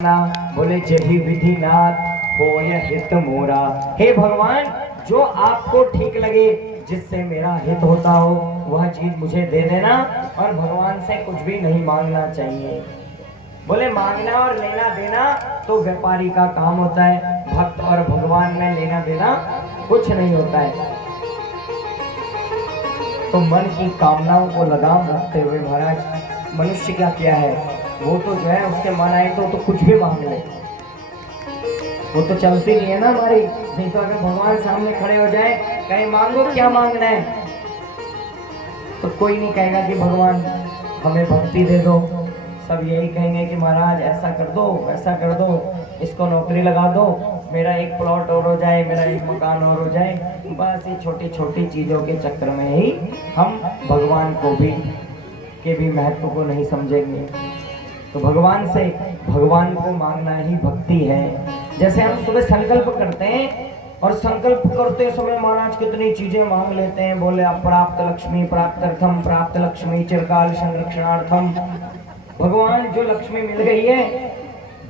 बोले जही विधि नाथ हो यह हित मोरा। हे भगवान, जो आपको ठीक लगे, जिससे मेरा हित होता हो, वह चीज मुझे दे देना। और भगवान से कुछ भी नहीं मांगना चाहिए। बोले मांगना और लेना देना तो व्यापारी का काम होता है, भक्त और भगवान में लेना देना कुछ नहीं होता है। तो मन की कामनाओं को लगाम रखते हुए महाराज मनुष्य क्या किया है, वो तो जो है उसके मन आए तो कुछ भी मांग ले, वो तो चलती नहीं है ना हमारी। नहीं तो अगर भगवान सामने खड़े हो जाए, कहीं मांगो क्या मांगना है, तो कोई नहीं कहेगा कि भगवान हमें भक्ति दे दो। सब यही कहेंगे कि महाराज ऐसा कर दो, वैसा कर दो, इसको नौकरी लगा दो, मेरा एक प्लॉट और हो जाए, मेरा एक मकान और हो जाए। बस ये छोटी छोटी चीजों के चक्कर में ही हम भगवान को भी महत्व को नहीं समझेंगे। तो भगवान को मांगना ही भक्ति है। जैसे हम सुबह संकल्प करते हैं और संकल्प करते समय महाराज कितनी चीजें मांग लेते हैं। बोले अप्राप्त लक्ष्मी प्राप्त्यर्थम, प्राप्त लक्ष्मी चिरकाल संरक्षणार्थम। भगवान, जो लक्ष्मी मिल गई है,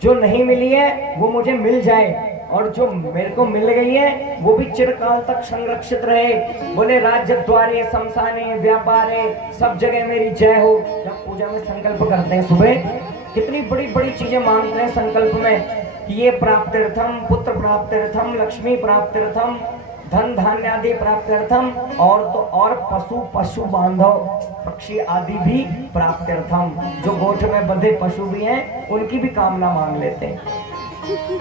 जो नहीं मिली है वो मुझे मिल जाए, और जो मेरे को मिल गई है वो भी चिरकाल तक संरक्षित रहे। बोले राज्य द्वारे शमशाने व्यापारे, सब जगह मेरी जय हो। जब पूजा में संकल्प करते हैं सुबह, कितनी बड़ी बड़ी चीजें मांगते हैं संकल्प में कि ये प्राप्त्यर्थम, पुत्र प्राप्त्यर्थम, लक्ष्मी प्राप्त्यर्थम, धन धान्य आदि प्राप्त्यर्थम, और पशु बांधव पक्षी आदि भी प्राप्त्यर्थम। जो गोठ में बंधे पशु भी हैं उनकी भी कामना मांग लेते हैं।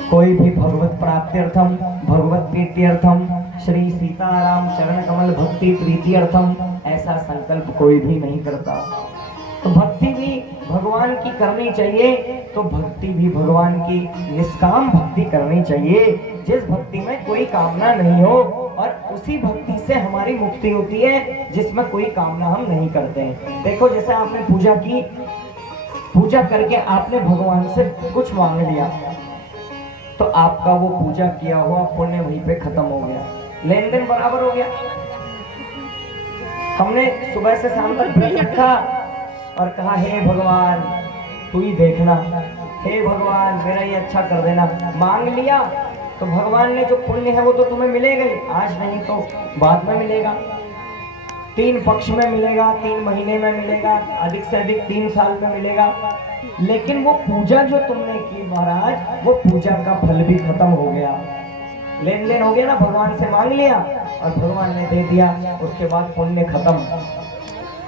कोई भी भगवत प्राप्त्यर्थम, भगवत प्रीत्यर्थम, श्री सीताराम चरण कमल भक्ति प्रीत्यर्थम, ऐसा संकल्प कोई भी नहीं करता। तो भक्ति भी भगवान की करनी चाहिए, तो भक्ति भी भगवान की निष्काम भक्ति करनी चाहिए, जिस भक्ति में कोई कामना नहीं हो, और उसी भक्ति से हमारी मुक्ति होती है जिसमें कोई कामना हम नहीं करते हैं। देखो, जैसे आपने पूजा की, पूजा करके आपने भगवान से कुछ मांग लिया, तो आपका वो पूजा किया हुआ पुण्य वहीं पे खत्म हो गया, लेन देन बराबर हो गया। हमने सुबह से शाम तक व्रत रखा और कहा हे भगवान तू ही देखना, हे भगवान मेरा ये अच्छा कर देना, मांग लिया, तो भगवान ने जो पुण्य है वो तो तुम्हें मिलेगा ही, आज नहीं तो बाद में मिलेगा, 3 पक्ष में मिलेगा, 3 महीने में मिलेगा, अधिक से अधिक 3 साल में मिलेगा। लेकिन वो पूजा जो तुमने की महाराज, वो पूजा का फल भी खत्म हो गया, लेन देन हो गया ना। भगवान से मांग लिया और भगवान ने दे दिया, उसके बाद पुण्य खत्म।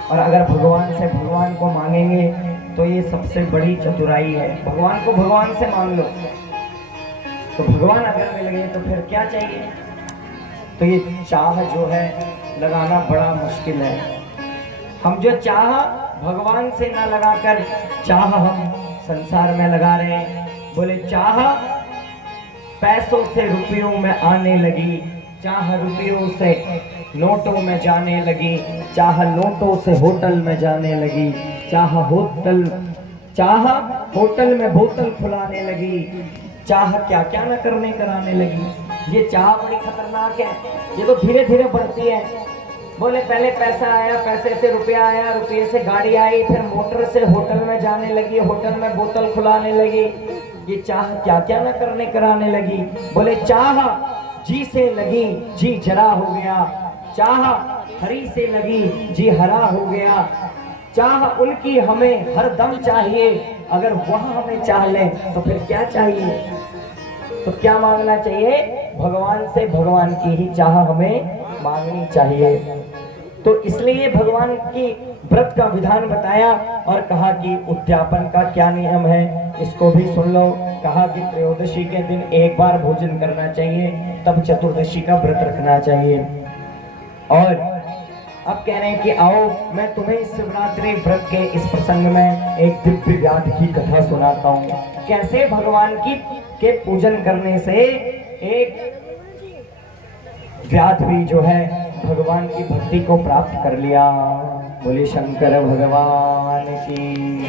और अगर भगवान को मांगेंगे तो ये सबसे बड़ी चतुराई है। भगवान से मांग लो तो भगवान अगर मिल गए तो फिर क्या चाहिए। तो ये चाह जो है लगाना बड़ा मुश्किल है। हम जो चाह भगवान से ना लगाकर चाह हम संसार में लगा रहे हैं। बोले चाह पैसों से रुपयों में आने लगी, चाह रुपयों से नोटों में जाने लगी, चाह नोटों से होटल में जाने लगी, चाह होटल में बोतल खुलाने लगी, चाह क्या क्या न कराने लगी। ये चाह बड़ी खतरनाक है, ये तो धीरे धीरे बढ़ती है। बोले पहले पैसा आया, पैसे से रुपया आया, रुपये से गाड़ी आई, फिर मोटर से होटल में जाने लगी, होटल में बोतल खुलाने लगी। ये चाह क्या क्या न कराने लगी। बोले चाह जी से लगी जी जरा हो गया, चाह हरी से लगी जी हरा हो गया, चाह उनकी हमें हर दम चाहिए, अगर वह हमें चाह ले तो फिर क्या चाहिए। तो क्या मांगना चाहिए, भगवान से भगवान की ही चाह हमें मांगनी चाहिए। तो इसलिए भगवान की व्रत का विधान बताया और कहा कि उद्यापन का क्या नियम है, इसको भी सुन लो। कहा कि त्रयोदशी के दिन एक बार भोजन करना चाहिए, तब चतुर्दशी का व्रत रखना चाहिए। और अब कह रहे हैं कि आओ मैं तुम्हें शिवरात्रि व्रत के इस प्रसंग में एक दिव्य व्याध की कथा सुनाता हूँ, कैसे भगवान के पूजन करने से एक व्याध भी जो है भगवान की भक्ति को प्राप्त कर लिया। बोले शंकर भगवान की।